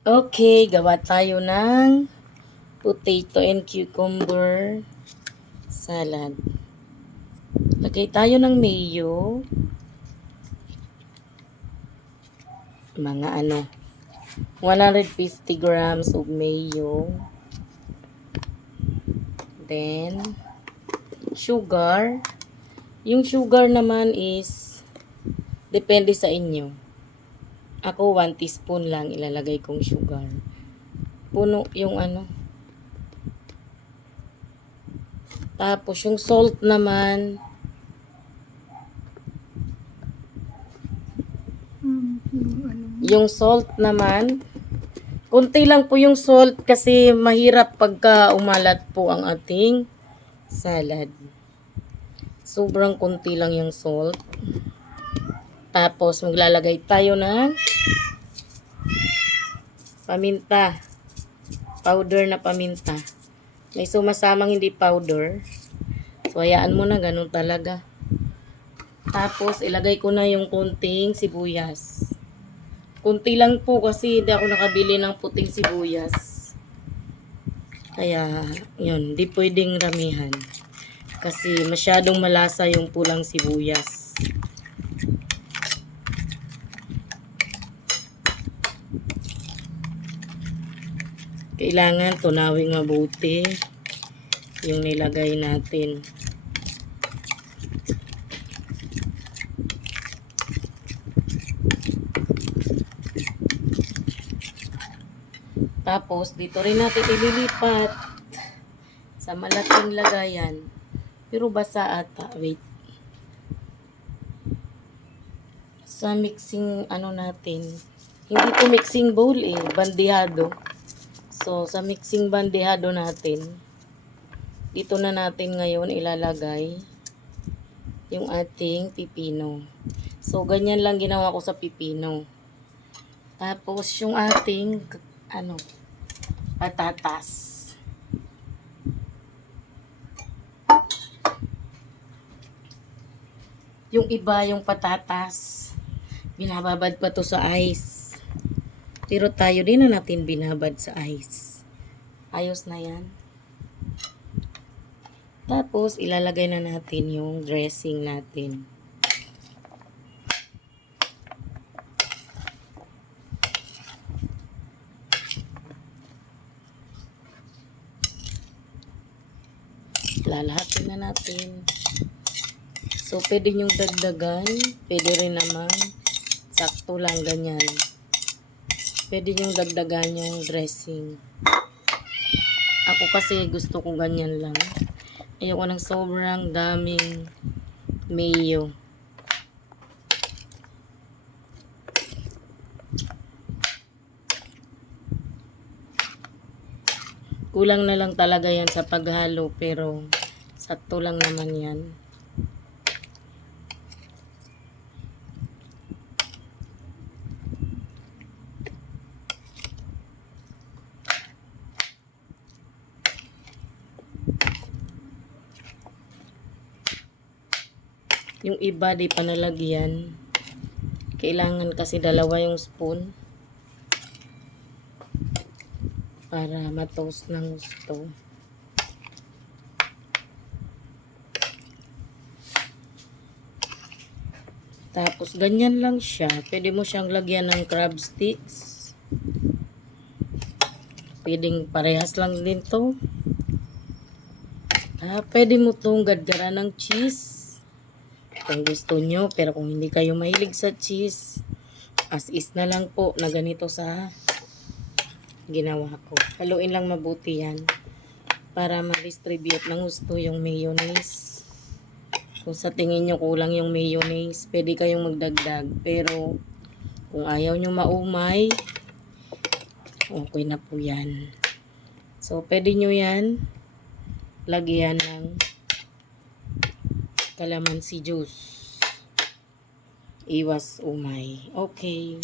Okay, gawa tayo ng potato and cucumber salad. Lagay tayo ng mayo. Mga 150 grams of mayo. Then, sugar. Yung sugar naman is depende sa inyo. Ako 1 teaspoon lang ilalagay kong sugar. Puno yung Tapos yung salt naman konti lang po yung salt kasi mahirap pagka umalat po ang ating salad. Sobrang konti lang yung salt. Tapos maglalagay tayo ng paminta. Powder na paminta. May sumasamang hindi powder. So hayaan mo na, ganun talaga. Tapos ilagay ko na yung kunting sibuyas. Kunti lang po kasi hindi ako nakabili ng puting sibuyas. Kaya yun, di pwedeng ramihan. Kasi masyadong malasa yung pulang sibuyas. Kailangan tunawing mabuti yung nilagay natin. Tapos dito rin natin ililipat sa malaking lagayan. Pero basa ata. Wait. Sa mixing natin. Hindi to mixing bowl bandihado. So sa mixing bandihado natin, dito na natin ngayon ilalagay yung ating pipino. So ganyan lang ginawa ko sa pipino. Tapos yung ating patatas. Yung iba yung patatas binababad pa to sa ice. Pero tayo din na natin binabad sa ice. Ayos na yan. Tapos, ilalagay na natin yung dressing natin. Lalahatin na natin. So, pwede nyong dagdagan. Pwede rin naman sakto lang ganyan. Pwede nyong dagdagan yung dressing. Ako kasi gusto ko ganyan lang. Ayoko ng sobrang daming mayo. Kulang na lang talaga yan sa paghalo pero sakto lang naman yan. Yung iba di pa nalagyan. Kailangan kasi dalawa yung spoon para matoast ng gusto. Tapos ganyan lang siya. Pwede mo siyang lagyan ng crab sticks. Pwedeng parehas lang din to. Pwede mo itong gadgaran ng cheese. Kung gusto nyo, pero kung hindi kayo mahilig sa cheese, as is na lang po na ganito sa ginawa ko. Haluin lang mabuti yan para ma-distribute ng gusto yung mayonnaise. Kung sa tingin nyo kulang yung mayonnaise, pwede kayong magdagdag. Pero kung ayaw nyo maumay, okay na po yan. So, pwede nyo yan lagyan ng calamansi juice. Iwas umay. Okay.